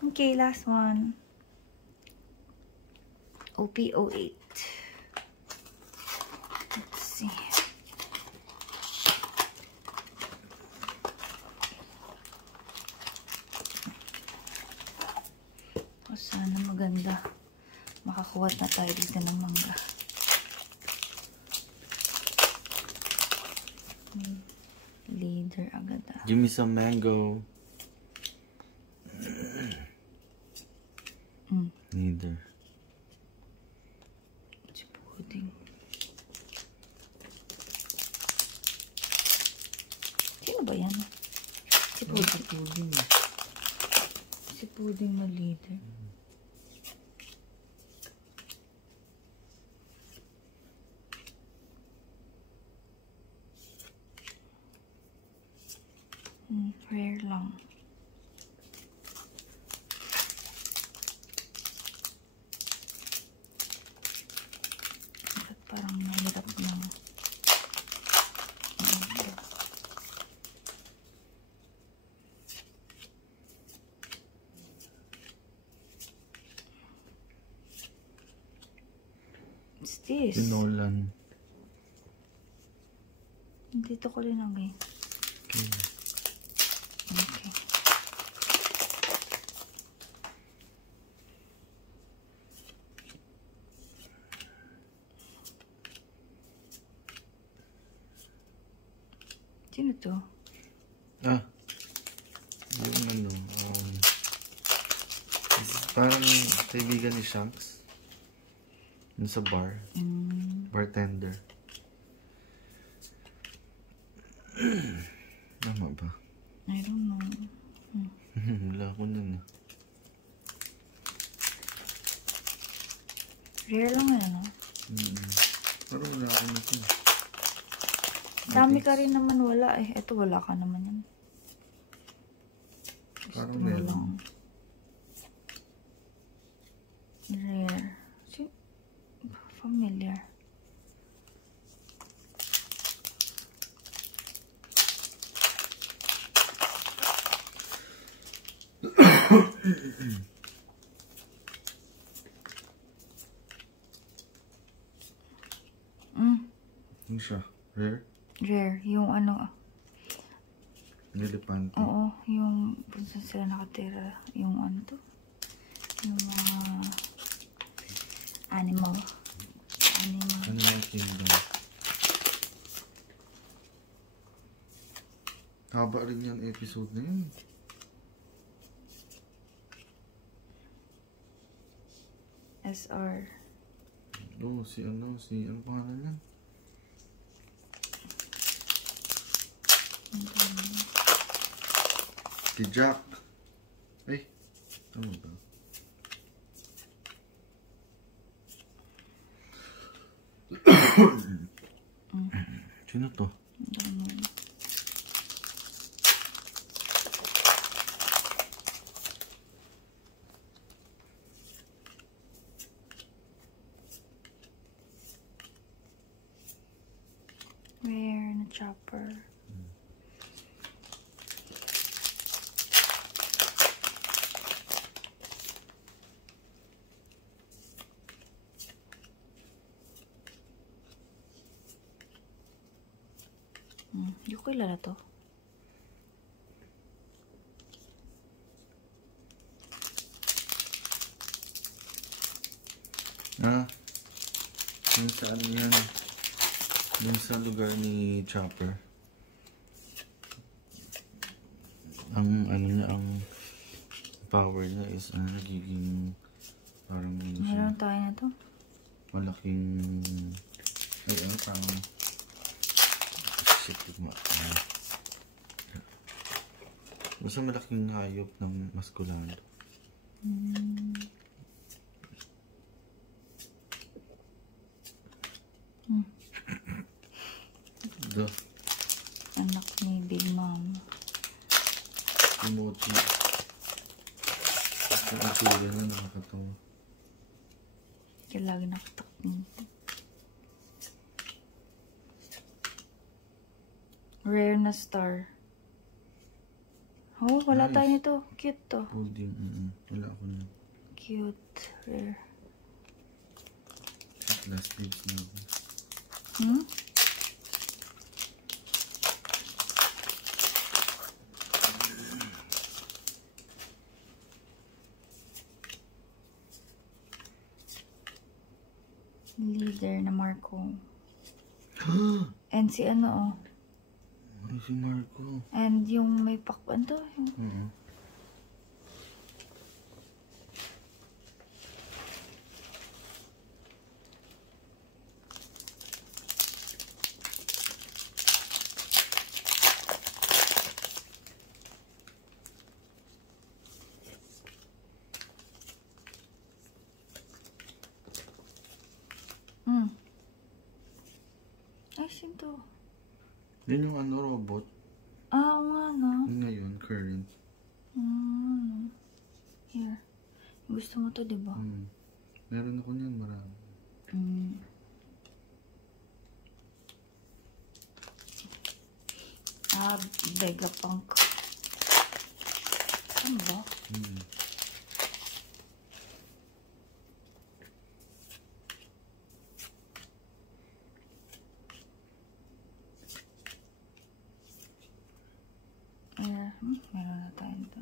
Okay, last one. OP08. Let's see. O, sana maganda. Makakuha na tayo dito ng mangga. Leader agad ah. Give me some mango. Neither. Si Pudding. Sino ba yan? Si Pudding. Si Pudding na leader. Rare lang. Parang mahirap lang. What's this? Pinolan. Dito ko linagay. Okay. Okay. Sino to? Ah. Yung ano, parang kaibigan ni Shanks. Yung sa bar. Bartender. Tama ba? I don't know. Wala ko nun. Rare lang yan, no? Parang wala ko nito. Dami ka rin naman wala eh. Ito wala ka naman yan. Parang Gusto mo meron. lang. Rare. Familiar. Yung siya. Rare? Rare. Yung ano. Nilipante. Oo. Yung kung saan sila nakatira. Yung ano to. Yung mga animal. Animal Kingdom. Haba rin yan episode na yun. SR. Oo, si ano pangalan yan? Si Jack. Ay, tama ba? Sino to? Rare na chopper. Hindi ko kilala to. Ah, yung sa ano yan? Yung sa lugar ni Chopper. Ang ano niya, ang power niya is nagiging parang Meron tayo na to. malaking ay ano parang shit basta malaking hayop ng maskulano. Anak ni Big Mom. Emoji. Ang itsura na nakakatawa. Kaya lagi nakatakot. Rare na star. Oh, wala Nice. tayo nito. Cute to. Pudding. Wala ako na. Cute. Rare. Last page na ako. Hmm? Leader na Marco. And si ano oh. Ay, si Marco. And yung may pakwan to. Yung... Ay, sinto. Yun yung ano, robot. Ah, oo nga, no? Yung ngayon, current. Here. Gusto mo to, diba? Meron ako niyan, marami. Ah, Vegapunk. Ano ba? Meron na tayo nito.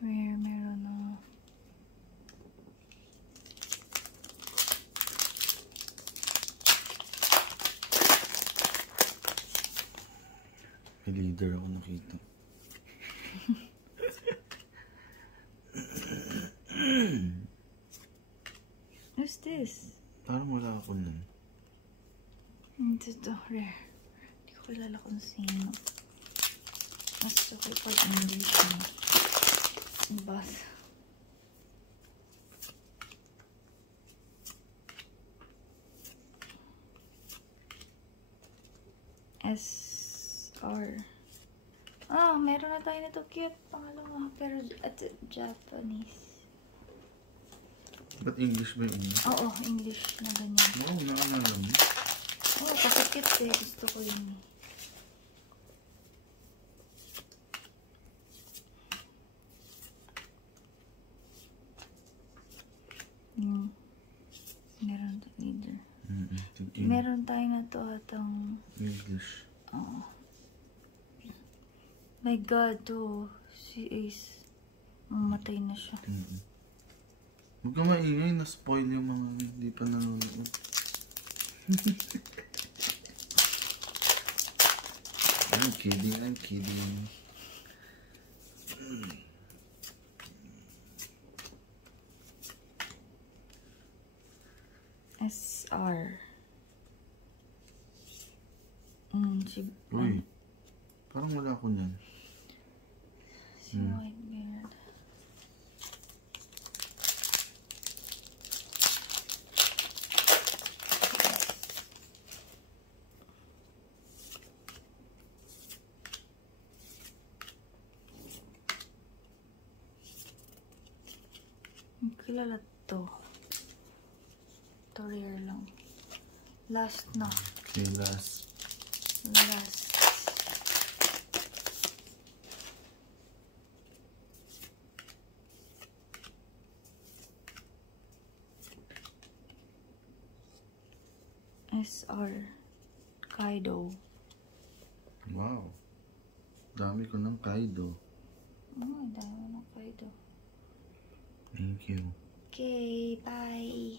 Meron na. May leader ako nakita. What's this? Parang wala ako nun. Ito, rare. Hindi ko kilala kung sino. Mas okay pag English mo. Bath. SR. Ah, meron na tayo nito. Cute. Pangalawa. Pero at Japanese. Ba't English ba yun? Oo, English na ganyan. Oo, naalala mo. Oo, kasi cute eh. Gusto ko yun eh. Meron tayo leader. Meron tayo na to atang English. oh. My God, to si Ace. Mamatay na siya. Huwag ka maingay, na-spoil yung mga hindi pa nanonood. I'm kidding. SR. Uy, parang wala ako niyan. Si Whitebeard. Kilala to. To rare lang. Last na. Okay, last. SR Kaido. Wow. Dami ko ng Kaido. Dami ng Kaido. Thank you. Okay, bye.